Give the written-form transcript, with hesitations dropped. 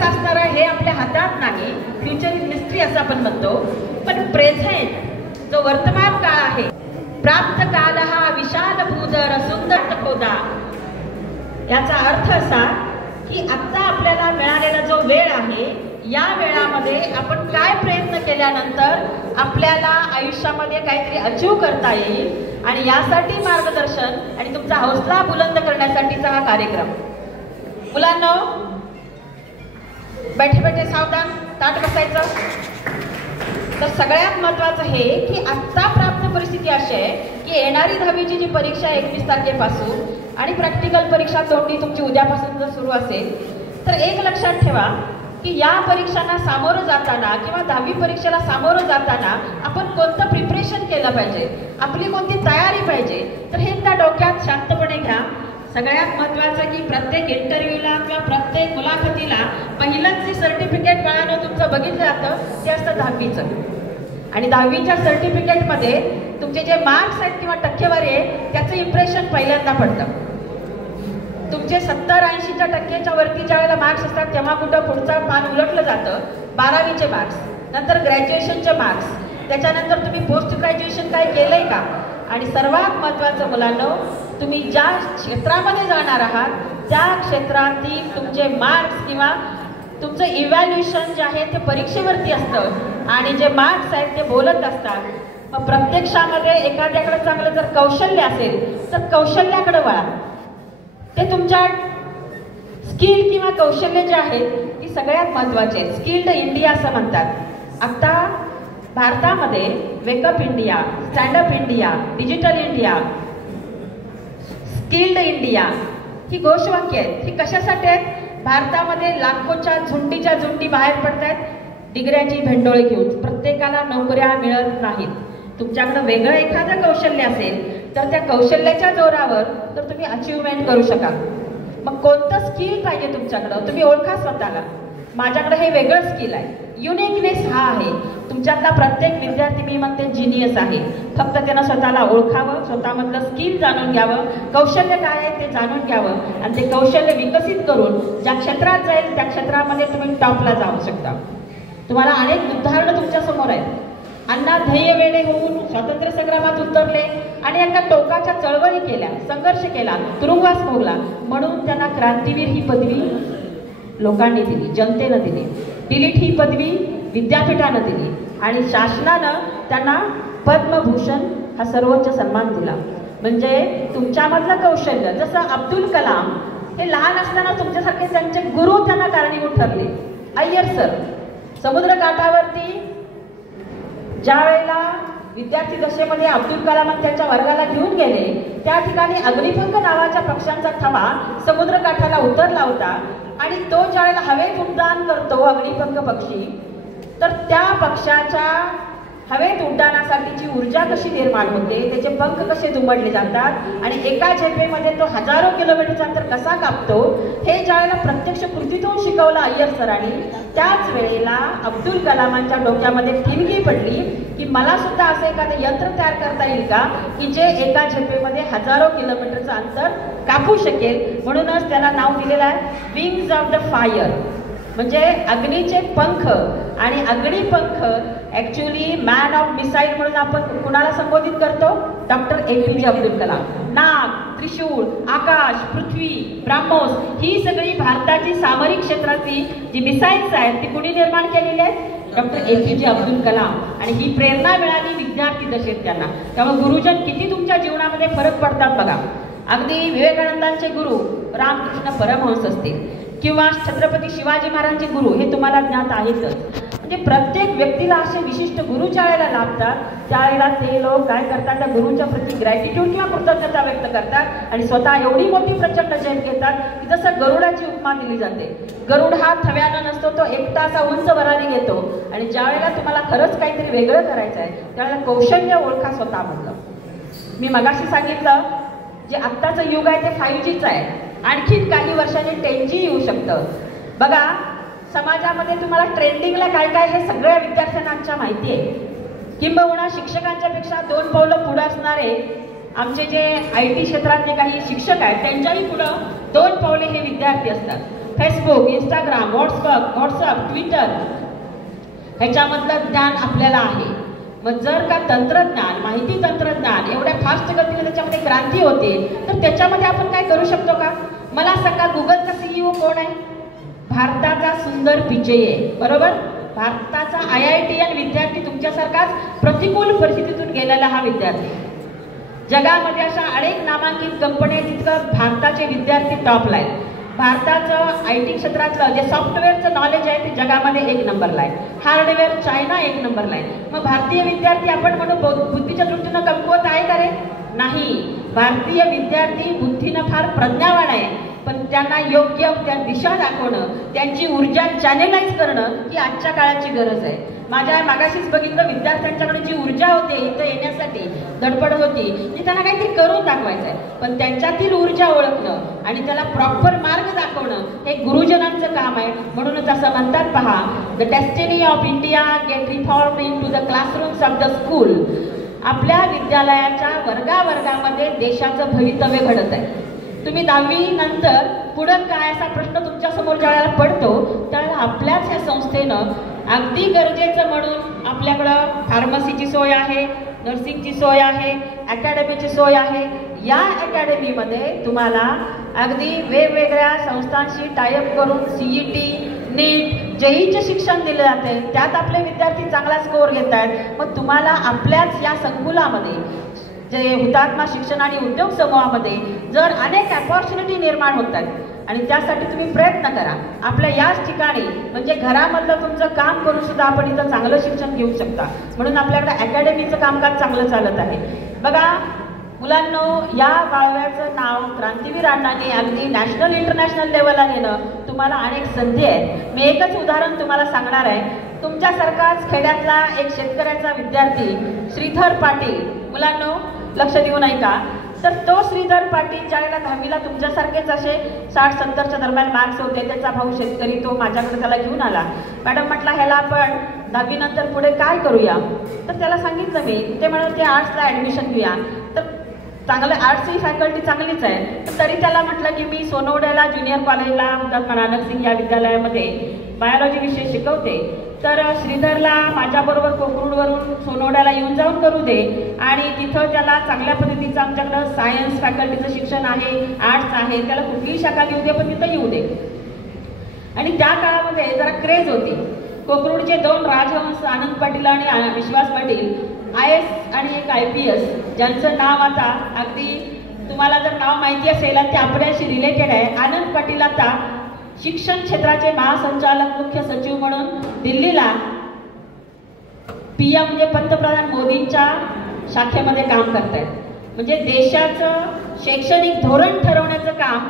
कसं असणार आहे हे आपल्या हातात नाही, फ्युचर इज मिस्ट्री असं आपण म्हणतो. पण प्रेझेंट जो वर्तमान काळ आहे, प्राप्त काल हा विशाल भूदर सुंदर खोदा, याचा अर्थ असा की आता आपल्याला मिळालेला जो वेळ आहे, या वेळामध्ये आपण काय प्रयत्न केल्यानंतर आपल्याला आयुष्यामध्ये काहीतरी अचीव करता येईल, आणि यासाठी मार्गदर्शन आणि तुमचा हौसला बुलंद करण्यासाठीचा हा कार्यक्रम. मुलांनो, बैठे बैठे सावधान, ताट बसायचं. तर सगळ्यात महत्त्वाचं हे की आत्ता प्राप्त परिस्थिती अशी आहे की येणारी 10वीची जी परीक्षा 21 तारखेपासून आणि प्रॅक्टिकल परीक्षा तोंडी तुमची उद्यापासून जर सुरू असेल, तर एक लक्षात ठेवा की या परीक्षांना सामोरं जाताना किंवा 10वी परीक्षेला सामोरं जाताना आपण कोणतं प्रिपरेशन केलं पाहिजे, आपली कोणती तयारी पाहिजे, तर हे त्या डोक्यात शांतपणे घ्या. सगळ्यात महत्त्वाचं की प्रत्येक इंटरव्ह्यूला किंवा प्रत्येक मुलाखतीला पहिलंच जे सर्टिफिकेट बाळानं तुमचं बघितलं जातं ते असतं 10वीचं. आणि 10वीच्या सर्टिफिकेटमध्ये तुमचे जे मार्क्स आहेत किंवा टक्केवारी आहे त्याचं इम्प्रेशन पहिल्यांदा पडतं. तुमचे 70-80च्या टक्केच्या वरती ज्या वेळेला मार्क्स असतात तेव्हा कुठं पुढचं पान उलटलं जातं. 12वीचे मार्क्स, नंतर ग्रॅज्युएशनचे मार्क्स, त्याच्यानंतर तुम्ही पोस्ट ग्रॅज्युएशन काय केलंय का, आणि सर्वात महत्त्वाचं मुलांनो, तुम्ही ज्या क्षेत्रामध्ये जाणार आहात त्या क्षेत्रातील तुमचे मार्क्स किंवा तुमचं इव्हॅल्युएशन जे आहे ते परीक्षेवरती असतं आणि जे मार्क्स आहेत ते बोलत असतात. मग प्रत्यक्षामध्ये एखाद्याकडे चांगलं जर कौशल्य असेल तर कौशल्याकडे वळा. ते तुमच्या स्किल किंवा कौशल्य जे आहेत ती सगळ्यात महत्त्वाचे आहेत. स्किल्ड इंडिया असं म्हणतात. आता भारतामध्ये wake up India, stand up India, digital India, skilled India ही घोषवाक्य आहेत. ही कशासाठी आहेत? भारतामध्ये लाखोच्या झुंडीच्या झुंडी बाहेर पडत आहेत डिग्र्याची भेंडोळी घेऊन. प्रत्येकाला नोकऱ्या मिळत नाहीत. तुमच्याकडे वेगळं एखादं कौशल्य असेल तर त्या कौशल्याच्या जोरावर तर तुम्ही अचीवमेंट करू शकाल. मग कोणतं स्किल पाहिजे तुमच्याकडं, तुम्ही ओळखा स्वतःला. माझ्याकडे हे वेगळं स्किल आहे. युनिकनेस हा आहे. तुमच्यातला प्रत्येक विद्यार्थी मी म्हणते जिनियस आहे. फक्त त्यानं स्वतःला ओळखावं, स्वतःमधलं स्किल जाणून घ्यावं, कौशल्य काय आहे ते जाणून घ्यावं आणि ते कौशल्य विकसित करून ज्या क्षेत्रात जाईल त्या क्षेत्रामध्ये तुम्ही टॉपला जाऊ शकता. तुम्हाला अनेक उदाहरणं तुमच्या समोर आहेत. अण्णा ध्येय वेडे होऊन स्वातंत्र्य संग्रामात उतरले आणि एका टोकाच्या चळवळी केल्या, संघर्ष केला, तुरुंगवास भोगला, म्हणून त्यांना क्रांतीवीर ही पदवी लोकांनी दिली, जनतेनं दिली. डिलीट ही पदवी विद्यापीठानं दिली आणि शासनानं त्यांना पद्मभूषण हा सर्वोच्च सन्मान दिला. म्हणजे तुमच्यामधलं कौशल्य, जसं अब्दुल कलाम हे लहान असताना तुमच्यासारखे त्यांचे गुरु त्यांना कारणीभूत ठरले. अय्यर सर समुद्र काठावरती ज्या वेळेला विद्यार्थी दशेमध्ये अब्दुल कलाम त्यांच्या वर्गाला घेऊन गेले, त्या ठिकाणी अग्निपंख नावाच्या पक्ष्यांचा थवा समुद्र काठाला उतरला होता आणि तो ज्या वेळेला हवेत उड्डाण करतो अग्निपंख पक्षी, तर त्या पक्षाच्या हवेत उड्डाणासाठीची ऊर्जा कशी निर्माण होते, त्याचे पंख कसे दुमडले जातात आणि एका झेपेमध्ये तो हजारो किलोमीटरचा अंतर कसा कापतो, हे ज्यावेळेला प्रत्यक्ष कृतीतून शिकवलं अय्यर सरांनी, त्याच वेळेला अब्दुल कलामांच्या डोक्यामध्ये ठिणगी पडली की मला सुद्धा असं एखादं यंत्र तयार करता येईल का की जे एका झेपेमध्ये हजारो किलोमीटरचं अंतर कापू शकेल. म्हणूनच त्याला नाव दिलेलं आहे विंग्स ऑफ द फायर, म्हणजे अग्नीचे पंख. आणि Agnipankh actually man of missile म्हणून आपण कुणाला संबोधित करतो? Doctor APJ Abdul Kalam. नाग, त्रिशूळ, आकाश, पृथ्वी, ब्राह्मोस ही सगळी भारताची सामरिक क्षेत्रातली जी मिसाईल्स आहेत ती कुणी निर्माण केलेली आहेत? Doctor APJ Abdul Kalam. आणि ही प्रेरणा मिळाली विद्यार्थी दशेत त्यांना. त्यामुळे गुरुजन किती तुमच्या जीवनामध्ये फरक पडतात बघा. अगदी विवेकानंदांचे गुरु रामकृष्ण परमहंस असतील किंवा छत्रपती शिवाजी महाराजांचे गुरु हे तुम्हाला ज्ञात आहेतच. म्हणजे प्रत्येक व्यक्तीला असे विशिष्ट गुरु ज्या वेळेला लाभतात त्यावेळेला ते लोक काय करतात, त्या गुरूंच्या प्रती ग्रॅटिट्यूड किंवा कृतज्ञता व्यक्त करतात आणि स्वतः एवढी मोठी प्रचंड झेप घेतात की जसं गरुडाची उपमा दिली जाते. गरुड हा थव्यानं नसतो, तो एकटा असा उंच वरारी घेतो. आणि ज्या वेळेला तुम्हाला खरंच काहीतरी वेगळं करायचं आहे त्यावेळेला कौशल्य ओळखा स्वतःमधलं. मी मगाशी सांगितलं जे आत्ताचं युग आहे ते 5Gचं आहे. आणखीन काही वर्षांनी 10G येऊ शकतं. बघा समाजामध्ये तुम्हाला ट्रेंडिंगला काय काय हे सगळ्या विद्यार्थ्यांना आमच्या माहिती आहे. किंबहुना शिक्षकांच्या पेक्षा 2 पावलं पुढे असणारे आमचे जे IT क्षेत्रातले काही शिक्षक आहेत त्यांच्याही पुढं 2 पावले हे विद्यार्थी असतात. फेसबुक, इंस्टाग्राम, व्हॉट्सअप, ट्विटर ह्याच्यामधलं ज्ञान आपल्याला आहे. मग जर का तंत्रज्ञान, माहिती तंत्रज्ञान एवढ्या फास्ट गतीने त्याच्यामध्ये क्रांती होते, तर त्याच्यामध्ये आपण काय करू शकतो का? मला सांगा, गुगलचा CEO कोण आहे? भारताचा सुंदर पिचई आहे, बरोबर? भारताचा IITian विद्यार्थी, तुमच्यासारखाच प्रतिकूल परिस्थितीतून गेलेला हा विद्यार्थी. जगामध्ये अशा अनेक नामांकित कंपन्या तितकं भारताचे विद्यार्थी टॉपला आहेत. भारताचं IT क्षेत्रातलं जे सॉफ्टवेअरचं नॉलेज आहे ते जगामध्ये 1 नंबरला आहे. हार्डवेअर चायना 1 नंबरला आहे. मग भारतीय विद्यार्थी आपण म्हणून बुद्धीच्या दृष्टीनं कमकुवत आहे का रे? नाही. भारतीय विद्यार्थी बुद्धीनं फार प्रज्ञावान आहे, पण त्यांना योग्य त्या दिशा दाखवणं, त्यांची ऊर्जा चॅनेलाइज करणं ही आजच्या काळाची गरज आहे. माझ्या मागाशीच बघितलं, विद्यार्थ्यांच्याकडे जी ऊर्जा होते इथं येण्यासाठी, धडपड होती, की त्यांना काहीतरी करून दाखवायचं आहे. पण त्यांच्यातील ऊर्जा ओळखणं आणि त्याला प्रॉपर मार्ग दाखवणं हे गुरुजनांचं काम आहे. म्हणूनच असं म्हणतात पहा, the destiny of India get reform into the classrooms of the school. आपल्या विद्यालयाच्या वर्गामध्ये देशाचं भवितव्य घडत आहे. तुम्ही 10वी नंतर पुढं काय असा प्रश्न तुमच्या समोर ज्यावेळेला पडतो, त्यावेळेला आपल्याच ह्या संस्थेनं अगदी गरजेचं म्हणून आपल्याकडं फार्मसीची सोय आहे, नर्सिंगची सोय आहे, अकॅडमीची सोय आहे. या अकॅडमीमध्ये तुम्हाला अगदी वेगवेगळ्या संस्थांशी टायअप करून CET, नीट, JEEचं शिक्षण दिले जाते. त्यात आपले विद्यार्थी चांगला स्कोअर घेत आहेत. मग तुम्हाला आपल्याच या संकुलामध्ये जे हुतात्मा शिक्षण आणि उद्योग समूहामध्ये जर अनेक अपॉर्च्युनिटी निर्माण होतात आणि त्यासाठी तुम्ही प्रयत्न करा. आपल्या याच ठिकाणी म्हणजे घरामधलं तुमचं काम करून सुद्धा आपण इथं चांगलं शिक्षण घेऊ शकता. म्हणून आपल्याकडे अकॅडमीचं कामकाज चांगलं चालत आहे. बघा मुलांनो, या वाळव्याचं नाव क्रांतीवीर अण्णांनी अगदी नॅशनल इंटरनॅशनल लेवलला नेणं तुम्हाला अनेक संधी आहेत. मी एकच उदाहरण तुम्हाला सांगणार आहे. तुमच्यासारखाच खेड्यातला एक शेतकऱ्याचा विद्यार्थी श्रीधर पाटील, मुलांनो लक्ष देऊन ऐका. तर तो श्रीधर पाटील ज्यावेळेला 10वीला तुमच्यासारखेच असे 60-70च्या दरम्यान मार्क्स होते, त्याचा भाऊ शेतकरी, तो माझ्याकडे त्याला घेऊन आला. मॅडम म्हटला, ह्याला आपण 10वी नंतर पुढे काय करूया? तर त्याला सांगितलं मी, ते म्हणाले ते आर्ट्सला ॲडमिशन घेऊया. तर चांगलं आर्ट्सची फॅकल्टी चांगलीच आहे. तर तरी त्याला म्हटलं की मी सोनवड्याला ज्युनियर कॉलेजला हुतात्मा नानकसिंग या विद्यालयामध्ये बायोलॉजी विषय शिकवते. तर श्रीधरला माझ्याबरोबर कोकरूडवरून सोनवड्याला येऊन जाऊन करू दे आणि तिथं त्याला चांगल्या पद्धतीचं आमच्याकडं सायन्स फॅकल्टीचं शिक्षण आहे, आर्ट्स आहे, त्याला कुठलीही शाखा घेऊ दे, पण तिथं येऊ दे. आणि त्या काळामध्ये जरा क्रेज होती. कोकरूडचे 2 राजहंस, आनंद पाटील आणि विश्वास पाटील, IAS आणि एक IPS, ज्यांचं नाव आता अगदी तुम्हाला जर नाव माहिती असेल आणि ते आपल्याशी रिलेटेड आहे. आनंद पाटील आता शिक्षण क्षेत्राचे महासंचालक, मुख्य सचिव म्हणून दिल्लीला PM म्हणजे पंतप्रधान मोदींच्या शाखेमध्ये काम करतायत. म्हणजे देशाचं शैक्षणिक धोरण ठरवण्याचं काम